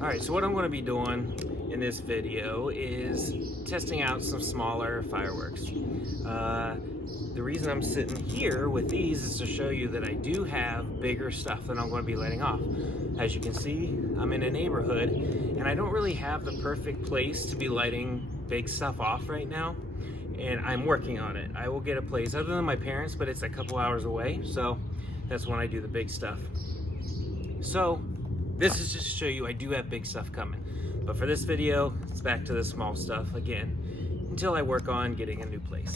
Alright, so what I'm going to be doing in this video is testing out some smaller fireworks. The reason I'm sitting here with these is to show you that I do have bigger stuff that I'm going to be letting off. As you can see, I'm in a neighborhood and I don't really have the perfect place to be lighting big stuff off right now, and I'm working on it. I will get a place other than my parents, but it's a couple hours away, so that's when I do the big stuff. So this is just to show you I do have big stuff coming. But for this video, it's back to the small stuff again, until I work on getting a new place.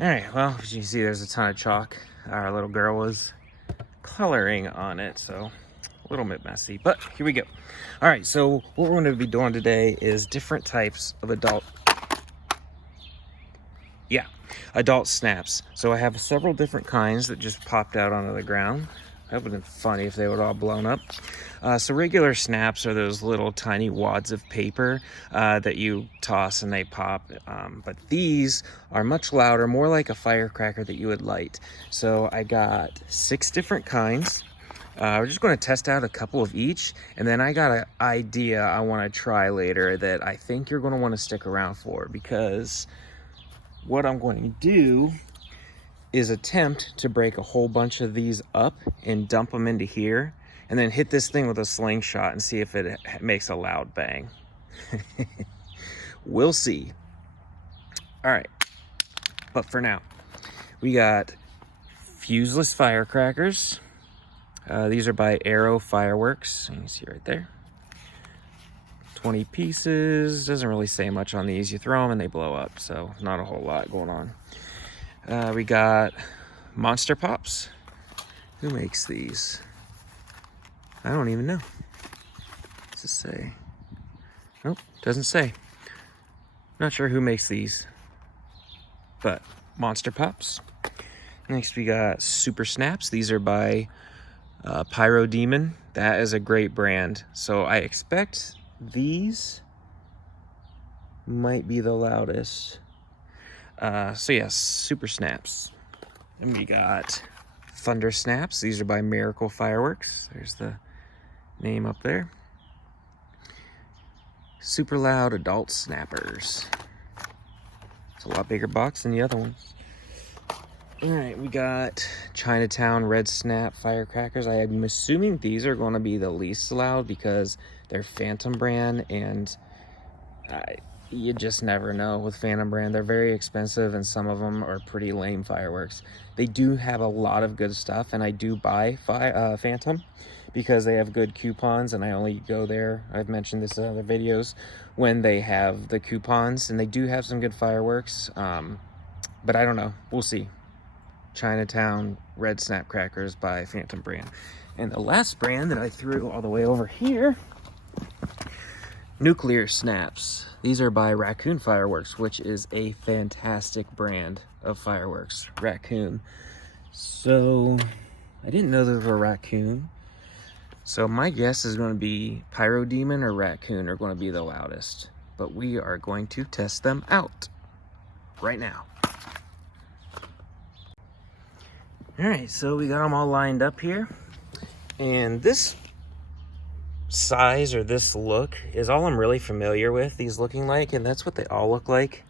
Alright, well, as you can see, there's a ton of chalk. Our little girl was coloring on it, so a little bit messy, but here we go. Alright, so what we're going to be doing today is different types of adult snaps. So I have several different kinds that just popped out onto the ground. That would have been funny if they would all blown up. So regular snaps are those little tiny wads of paper that you toss and they pop. But these are much louder, more like a firecracker that you would light. So I got 6 different kinds. We're just going to test out a couple of each. And then I got an idea I want to try later that I think you're going to want to stick around for, because what I'm going to do is attempt to break a whole bunch of these up and dump them into here, and then hit this thing with a slingshot and see if it makes a loud bang. We'll see. All right, but for now, we got fuseless firecrackers. These are by Arrow Fireworks. You can see right there. 20 pieces. Doesn't really say much on these. You throw them and they blow up, so not a whole lot going on. We got Monster Pops. Who makes these? I don't even know. What's it say? Nope, doesn't say. Not sure who makes these, but Monster Pops. Next we got Super Snaps. These are by Pyro Demon. That is a great brand. So I expect these might be the loudest. So yes, Super Snaps. And we got Thunder Snaps. These are by Miracle Fireworks. There's the name up there. Super Loud Adult Snappers. It's a lot bigger box than the other ones. Alright, we got Chinatown Red Snap Firecrackers. I am assuming these are going to be the least loud because they're Phantom brand, and you just never know with Phantom brand. They're very expensive and some of them are pretty lame fireworks. They do have a lot of good stuff, and I do buy Phantom because they have good coupons, and I only go there, I've mentioned this in other videos, when they have the coupons, and they do have some good fireworks. But I don't know, we'll see. Chinatown Red Snap Crackers by Phantom brand. And the last brand that I threw all the way over here, Nuclear Snaps. These are by Raccoon Fireworks, which is a fantastic brand of fireworks. Raccoon. So I didn't know there was a Raccoon. So my guess is going to be Pyro Demon or Raccoon are going to be the loudest. But we are going to test them out right now. Alright, so we got them all lined up here. And this size or this look is all I'm really familiar with these looking like, and that's what they all look like,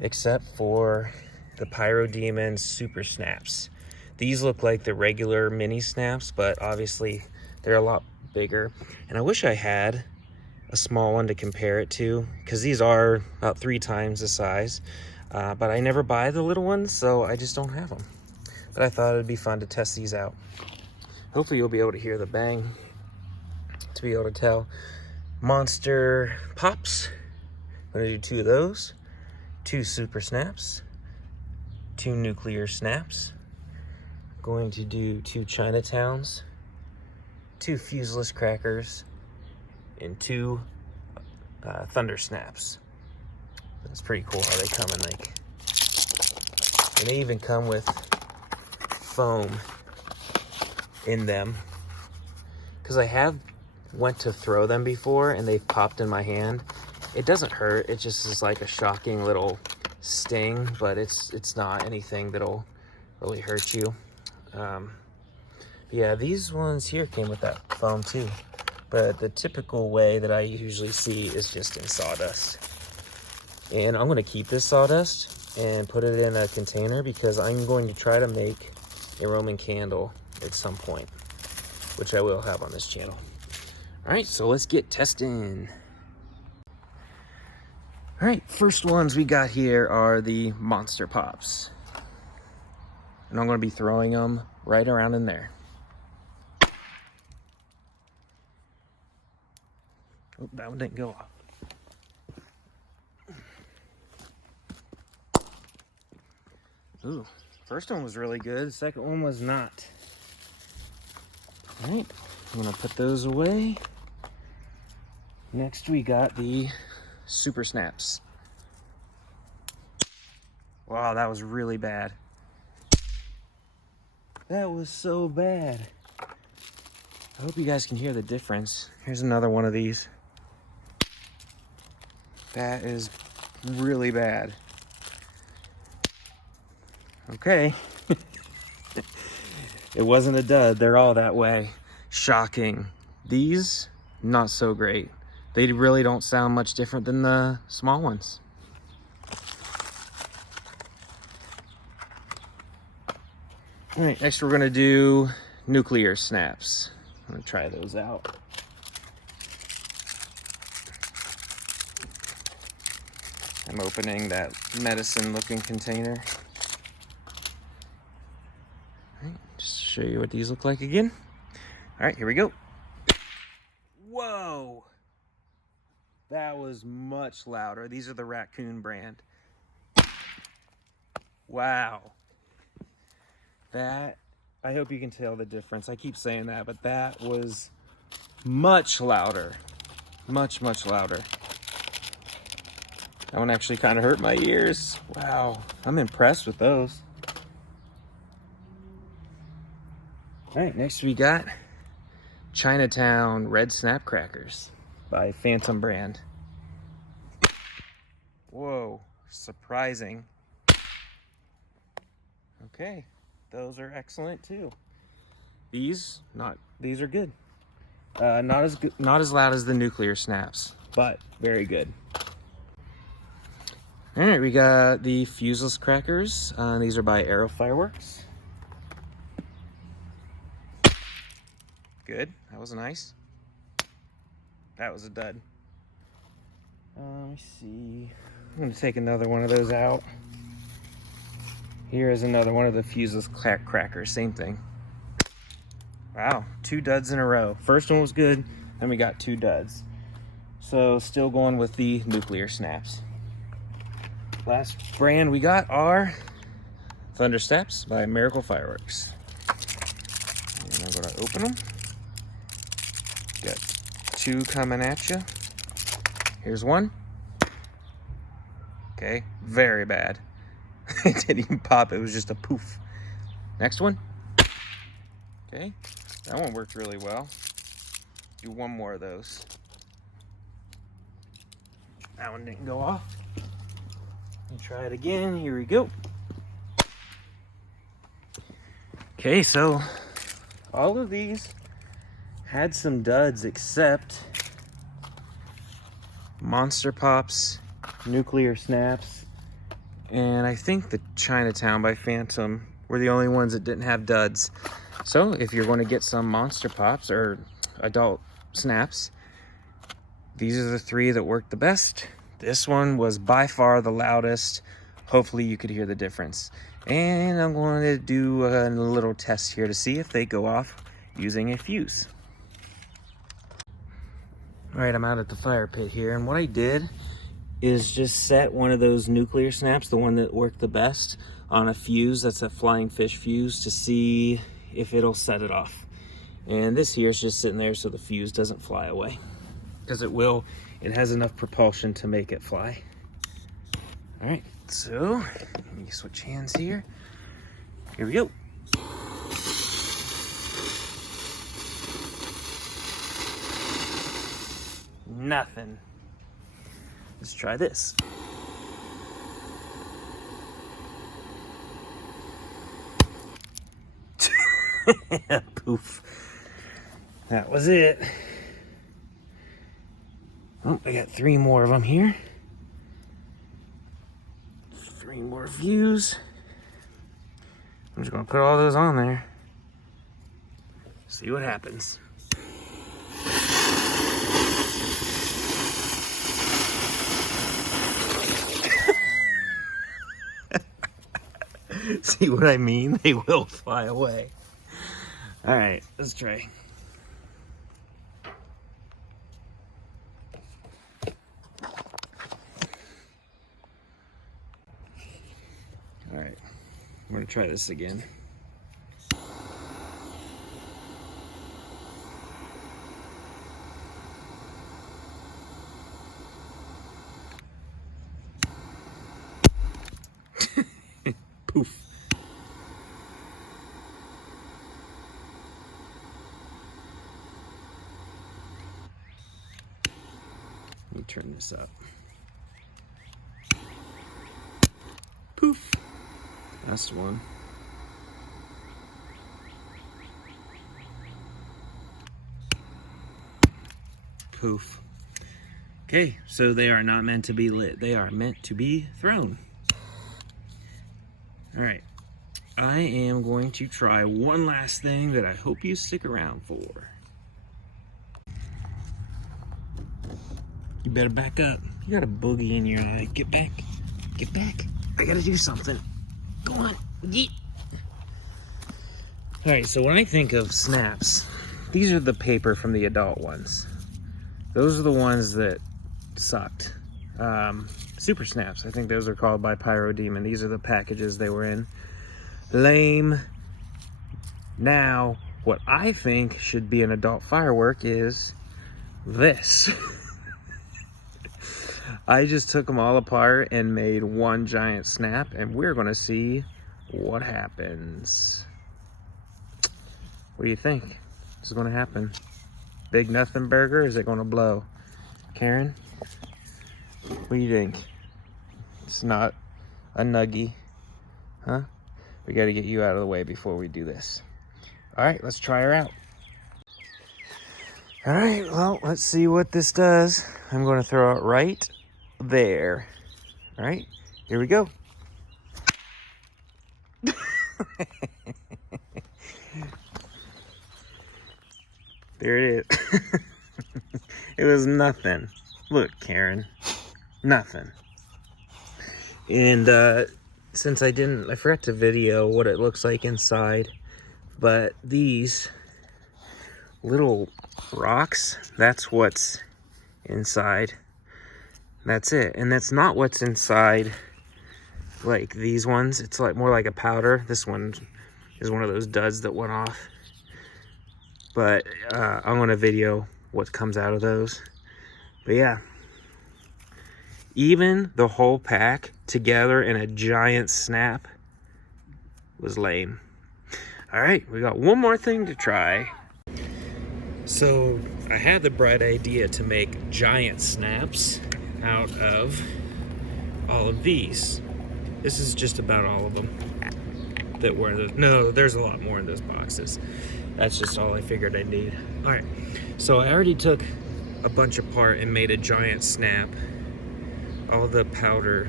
except for the Pyro Demon Super Snaps. These look like the regular mini snaps, but obviously they're a lot bigger. And I wish I had a small one to compare it to, because these are about 3 times the size. But I never buy the little ones, so I just don't have them. But I thought it'd be fun to test these out. Hopefully you'll be able to hear the bang to be able to tell. Monster Pops. I'm gonna do 2 of those. 2 Super Snaps. 2 Nuclear Snaps. Going to do 2 Chinatowns. 2 Fuseless Crackers. And 2 Thunder Snaps. That's pretty cool how they come in, like, and they even come with foam in them, because I have went to throw them before and they've popped in my hand. It doesn't hurt, it just is like a shocking little sting, but it's not anything that'll really hurt you. Yeah, these ones here came with that foam too. But the typical way that I usually see is just in sawdust. And I'm gonna keep this sawdust and put it in a container because I'm going to try to make a Roman candle at some point, which I will have on this channel. All right, so let's get testing. All right, first ones we got here are the Monster Pops. And I'm gonna be throwing them right around in there. Oh, that one didn't go off. Ooh, first one was really good. The second one was not. All right, I'm gonna put those away. Next we got the Super Snaps. Wow, that was really bad. That was so bad. I hope you guys can hear the difference. Here's another one of these. That is really bad. Okay. It wasn't a dud. They're all that way. Shocking. These, not so great. They really don't sound much different than the small ones. All right, next we're gonna do nuclear snaps. I'm gonna try those out. I'm opening that medicine looking container. All right, just show you what these look like again. All right, here we go. Whoa, that was much louder. These are the Raccoon brand. Wow. That, I hope you can tell the difference. I keep saying that, but that was much louder. Much, much louder. That one actually kind of hurt my ears. Wow, I'm impressed with those. All right, next we got Chinatown Red Snap Crackers by Phantom brand. Whoa, surprising. Okay, those are excellent too. These are good. Not as loud as the nuclear snaps, but very good. All right, we got the fuseless crackers. These are by Arrow Fireworks. Good, that was nice. That was a dud. Let me see. I'm gonna take another one of those out. Here is another one of the fuseless crackers, same thing. Wow, 2 duds in a row. First one was good, then we got 2 duds. So still going with the nuclear snaps. Last brand we got are Thunder Steps by Miracle Fireworks. And I'm gonna open them. Got 2 coming at you. Here's one. Okay, very bad. It didn't even pop, it was just a poof. Next one. Okay, that one worked really well. Do one more of those. That one didn't go off. Let me try it again, here we go. Okay, so all of these had some duds except Monster Pops, Nuclear Snaps, and I think the Chinatown by Phantom were the only ones that didn't have duds. So if you're going to get some Monster Pops or adult snaps, these are the 3 that work the best. This one was by far the loudest. Hopefully you could hear the difference. And I'm going to do a little test here to see if they go off using a fuse. All right, I'm out at the fire pit here, and what I did is just set one of those nuclear snaps, the one that worked the best, on a fuse. That's a flying fish fuse, to see if it'll set it off. And this here is just sitting there so the fuse doesn't fly away, because it will. It has enough propulsion to make it fly. All right, so let me switch hands here. Here we go. Nothing. Let's try this. Poof. That was it. Oh, I got 3 more of them here. 3 more views. I'm just gonna put all those on there. See what happens. See what I mean? They will fly away. All right, let's try. All right, I'm gonna try this again. Poof. Let me turn this up. Poof. That's one. Poof. Okay, so they are not meant to be lit. They are meant to be thrown. All right, I am going to try one last thing that I hope you stick around for. You better back up. You got a boogie in your eye. Get back. Get back. I gotta do something. Go on. Yeet. All right, so when I think of snaps, these are the paper from the adult ones. Those are the ones that sucked. Super snaps, I think those are called by Pyro Demon. These are the packages they were in. Lame. Now, what I think should be an adult firework is this. I just took them all apart and made one giant snap, and we're gonna see what happens. What do you think is gonna happen? Big nothing burger, or is it gonna blow? Karen, what do you think? It's not a nuggie, huh? We gotta get you out of the way before we do this. All right, let's try her out. All right, well, let's see what this does. I'm gonna throw it right there. All right, here we go. There it is. It was nothing. Look, Karen, nothing. And since I forgot to video what it looks like inside, but these little rocks, that's what's inside. That's it. And that's not what's inside like these ones. It's like more like a powder. This one is one of those duds that went off. But I'm gonna video what comes out of those. But yeah, even the whole pack together in a giant snap was lame. All right, we got one more thing to try. So I had the bright idea to make giant snaps out of all of these. This is just about all of them that were in those. No, there's a lot more in those boxes. That's just all I figured I'd need. All right, so I already took a bunch apart and made a giant snap. All the powder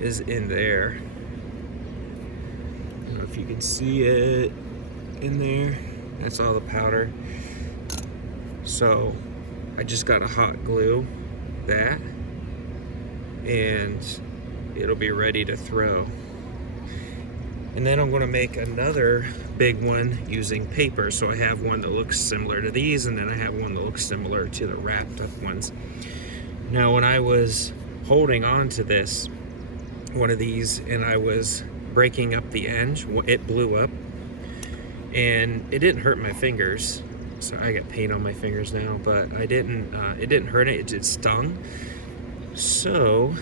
is in there. I don't know if you can see it in there. That's all the powder. So I just got to hot glue that and it'll be ready to throw. And then I'm going to make another big one using paper. So I have one that looks similar to these, and then I have one that looks similar to the wrapped up ones. Now, when I was holding on to this, one of these, and I was breaking up the end, it blew up. And it didn't hurt my fingers. So I got paint on my fingers now, but it didn't hurt it, it stung. So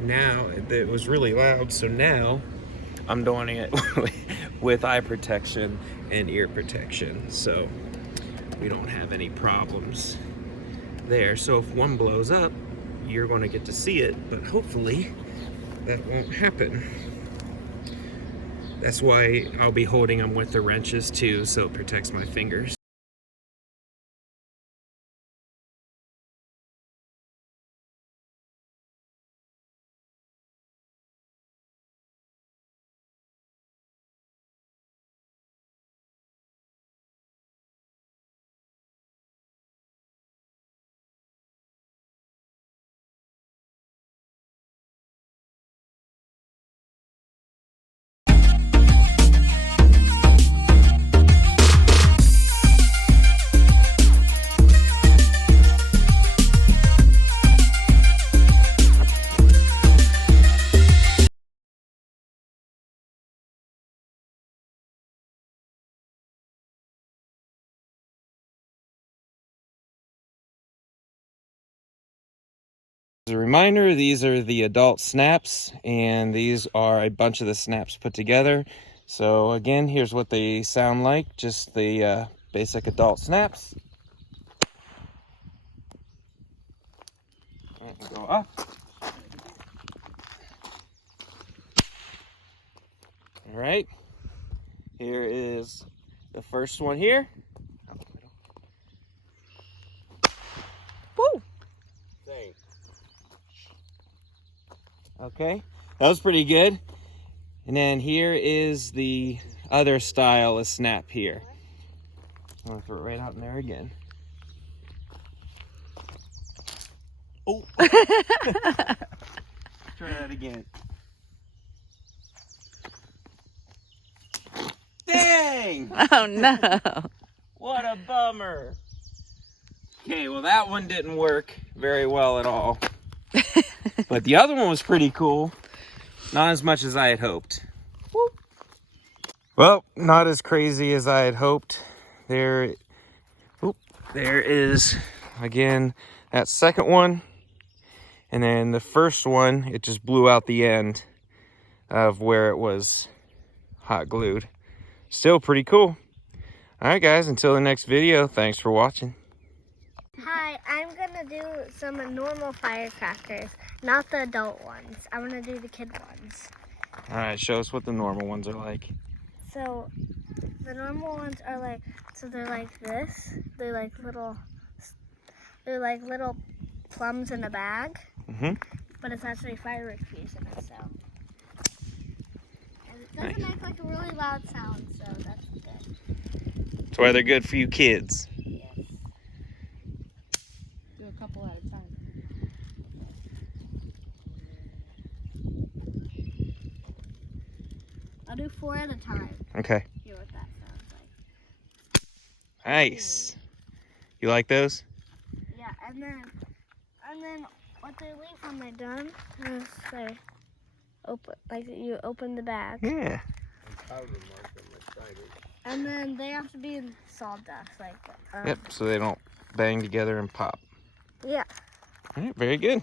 now, it was really loud, so now I'm doing it with eye protection and ear protection, so we don't have any problems there. So if one blows up, you're going to get to see it, but hopefully that won't happen. That's why I'll be holding them with the wrenches too, so it protects my fingers. As a reminder, these are the adult snaps, and these are a bunch of the snaps put together. So again, here's what they sound like, just the basic adult snaps. And go up. All right, here is the first one here. Woo! Thanks. Okay, that was pretty good. And then here is the other style of snap here. I'm gonna throw it right out in there again. Oh! Try that again. Dang! Oh no! What a bummer. Okay, well that one didn't work very well at all. But the other one was pretty cool. Not as much as I had hoped. Woo. Well, not as crazy as I had hoped. There is, again, that second one. And then the first one, it just blew out the end of where it was hot glued. Still pretty cool. All right, guys, until the next video, thanks for watching. Hi, I'm gonna do some normal firecrackers, not the adult ones. I'm gonna do the kid ones. All right, show us what the normal ones are like. So, the normal ones are like, so they're like this. They're like little plums in a bag. But it's actually firework fuse in it, so. And it doesn't make like a really loud sound, so that's good. That's why they're good for you kids. Yes. Do a couple at a time. I'll do 4 at a time. Okay. Hear what that sounds like. Nice. You like those? Yeah, and then what they leave when they're done is they you open the bag. Yeah. And then they have to be in sawdust, Yep, so they don't bang together and pop. Yeah. All right, very good.